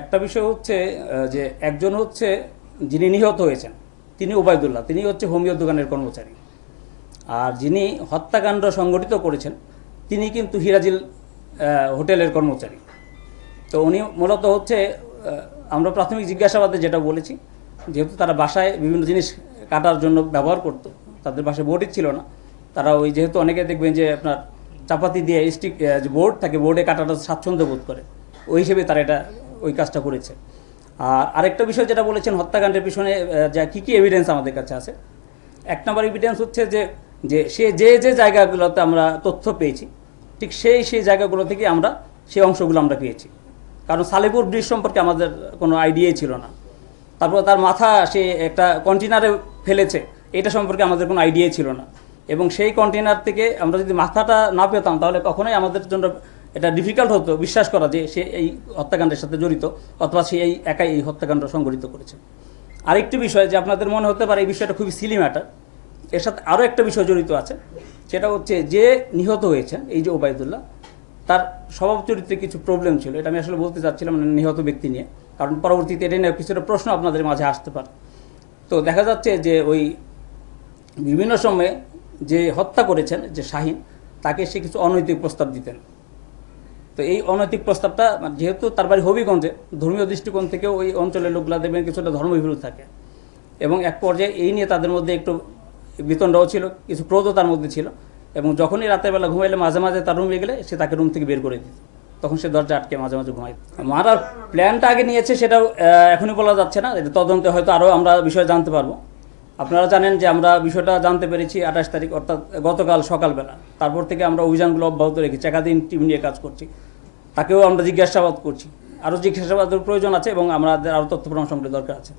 একটা বিষয় হচ্ছে যে একজন হচ্ছে যিনি নিহত হয়েছেন তিনি ওবায়দুল্লাহ, তিনি হচ্ছে হোমিও দোকানের কর্মচারী। আর যিনি হত্যাকাণ্ড সংগঠিত করেছেন তিনি কিন্তু হিরাজিল হোটেলের কর্মচারী। তো উনি মূলত হচ্ছে আমরা প্রাথমিক জিজ্ঞাসাবাদে যেটা বলেছি, যেহেতু তারা বাসায় বিভিন্ন জিনিস কাটার জন্য ব্যবহার করত, তাদের বাসায় বোর্ডই ছিল না। তারা ওই যেহেতু অনেকে দেখবেন যে আপনার চাপাতি দিয়ে স্টিক যে বোর্ড থাকে, বোর্ডে কাটাটা স্বাচ্ছন্দ্য বোধ করে, ওই হিসেবে তারা ওই কাজটা করেছে। আর আরেকটা বিষয় যেটা বলেছেন হত্যাকাণ্ডের পিছনে যা কী কী এভিডেন্স আমাদের কাছে আছে, এক নম্বর এভিডেন্স হচ্ছে যে যে সে যে যে জায়গাগুলোতে আমরা তথ্য পেয়েছি ঠিক সেই জায়গাগুলো থেকে আমরা সেই অংশগুলো আমরা পেয়েছি। কারণ সালেপুর ব্রিজ সম্পর্কে আমাদের কোনো আইডিয়াই ছিল না। তারপর তার মাথা সে একটা কন্টেনারে ফেলেছে, এটা সম্পর্কে আমাদের কোনো আইডিয়াই ছিল না। এবং সেই কন্টেনার থেকে আমরা যদি মাথাটা না পেতাম তাহলে কখনোই আমাদের জন্য এটা ডিফিকাল্ট হতো বিশ্বাস করা যে সে এই হত্যাকাণ্ডের সাথে জড়িত, অথবা সে একাই এই হত্যাকাণ্ড সংঘটিত করেছে। আরেকটি বিষয় যে আপনাদের মনে হতে পারে এই বিষয়টা খুবই সিলি ম্যাটার, এর সাথে আরও একটা বিষয় জড়িত আছে, সেটা হচ্ছে যে নিহত হয়েছেন এই যে ওবায়দুল্লাহ, তার স্বভাব চরিত্রে কিছু প্রবলেম ছিল। এটা আমি আসলে বলতে চাচ্ছিলাম নিহত ব্যক্তি নিয়ে, কারণ পরবর্তীতে এটা নিয়ে কিছুটা প্রশ্ন আপনাদের মাঝে আসতে পারে। তো দেখা যাচ্ছে যে ওই বিভিন্ন সময়ে যে হত্যা করেছেন যে শাহিন, তাকে সে কিছু অনৈতিক প্রস্তাব দিতেন। তো এই অনৈতিক প্রস্তাবটা যেহেতু তার বাড়ি হবিগঞ্জে, ধর্মীয় দৃষ্টিকোণ থেকেও ওই অঞ্চলের লোকগুলা দেখবেন কিছুটা ধর্মভীরু থাকে, এবং এক পর্যায়ে এই নিয়ে তাদের মধ্যে একটু বিতণ্ডাও ছিল, কিছু ক্রোধও তার মধ্যে ছিল। এবং যখনই রাতের বেলা ঘুমাইলে মাঝে মাঝে তার রুমে গেলে সে তাকে রুম থেকে বের করে দিত, তখন সে দরজা আটকে মাঝে মাঝে ঘুমাই। মারার প্ল্যানটা আগে নিয়েছে সেটাও এখনই বলা যাচ্ছে না, এটা তদন্তে হয়তো আরও আমরা বিষয় জানতে পারবো। আপনারা জানেন যে আমরা বিষয়টা জানতে পেরেছি 28 তারিখ, অর্থাৎ গতকাল সকালবেলা। তারপর থেকে আমরা অভিযানগুলো অব্যাহত রেখেছি, একাধিক টিম নিয়ে কাজ করছি, তাকেও আমরা জিজ্ঞাসাবাদ করছি। আরও জিজ্ঞাসাবাদের প্রয়োজন আছে এবং আমাদের আরও তথ্য প্রমাণ সংগ্রহের দরকার আছে।